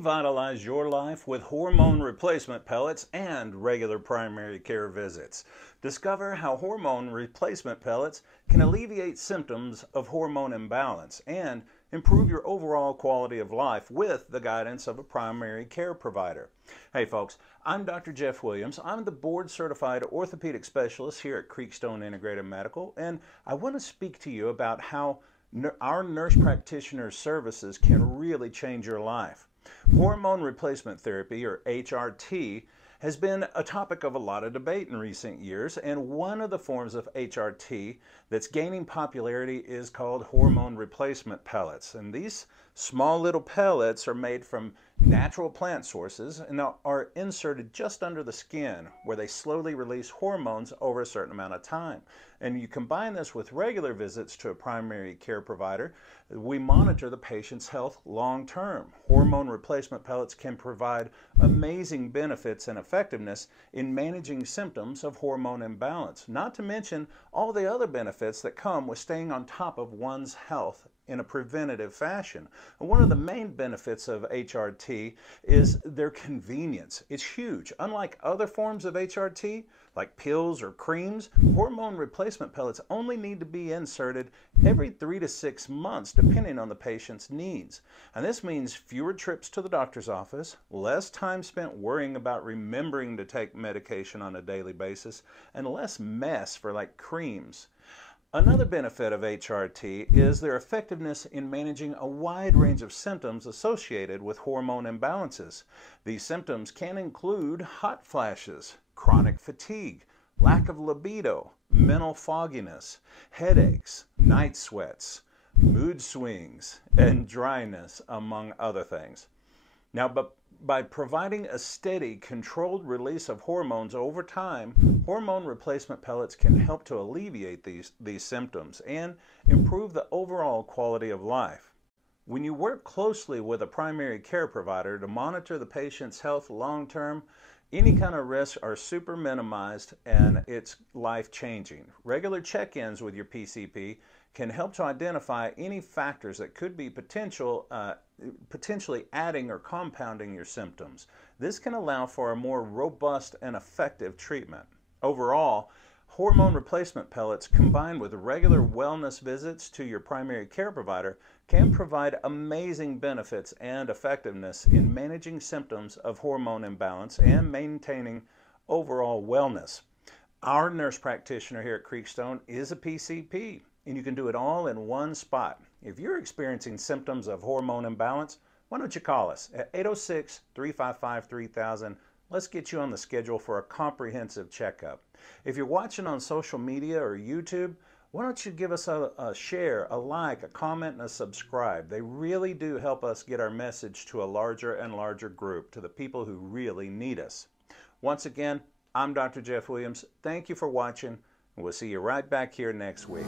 Revitalize your life with hormone replacement pellets and regular primary care visits. Discover how hormone replacement pellets can alleviate symptoms of hormone imbalance and improve your overall quality of life with the guidance of a primary care provider. Hey folks, I'm Dr. Jeff Williams. I'm the board-certified orthopedic specialist here at Creekstone Integrated Medical, and I want to speak to you about how our nurse practitioner services can really change your life. Hormone replacement therapy, or HRT, has been a topic of a lot of debate in recent years, and one of the forms of HRT that's gaining popularity is called hormone replacement pellets. And these small little pellets are made from natural plant sources and are inserted just under the skin, where they slowly release hormones over a certain amount of time. And you combine this with regular visits to a primary care provider. We monitor the patient's health long term. Hormone replacement pellets can provide amazing benefits and effectiveness in managing symptoms of hormone imbalance, not to mention all the other benefits that come with staying on top of one's health in a preventative fashion. And one of the main benefits of HRT is their convenience. It's huge. Unlike other forms of HRT, like pills or creams, hormone replacement pellets only need to be inserted every 3 to 6 months, depending on the patient's needs. And this means fewer trips to the doctor's office, less time spent worrying about remembering to take medication on a daily basis, and less mess for like creams. Another benefit of HRT is their effectiveness in managing a wide range of symptoms associated with hormone imbalances. These symptoms can include hot flashes, chronic fatigue, lack of libido, mental fogginess, headaches, night sweats, mood swings, and dryness, among other things. Now, by providing a steady, controlled release of hormones over time, hormone replacement pellets can help to alleviate these symptoms and improve the overall quality of life. When you work closely with a primary care provider to monitor the patient's health long-term, any kind of risks are super minimized and it's life-changing. Regular check-ins with your PCP can help to identify any factors that could be potentially adding or compounding your symptoms. This can allow for a more robust and effective treatment. Overall, hormone replacement pellets combined with regular wellness visits to your primary care provider can provide amazing benefits and effectiveness in managing symptoms of hormone imbalance and maintaining overall wellness. Our nurse practitioner here at Creekstone is a PCP, and you can do it all in one spot. If you're experiencing symptoms of hormone imbalance, why don't you call us at 806-355-3000. Let's get you on the schedule for a comprehensive checkup. If you're watching on social media or YouTube, why don't you give us a share, a like, a comment, and a subscribe. They really do help us get our message to a larger and larger group, to the people who really need us. Once again, I'm Dr. Jeff Williams. Thank you for watching, and we'll see you right back here next week.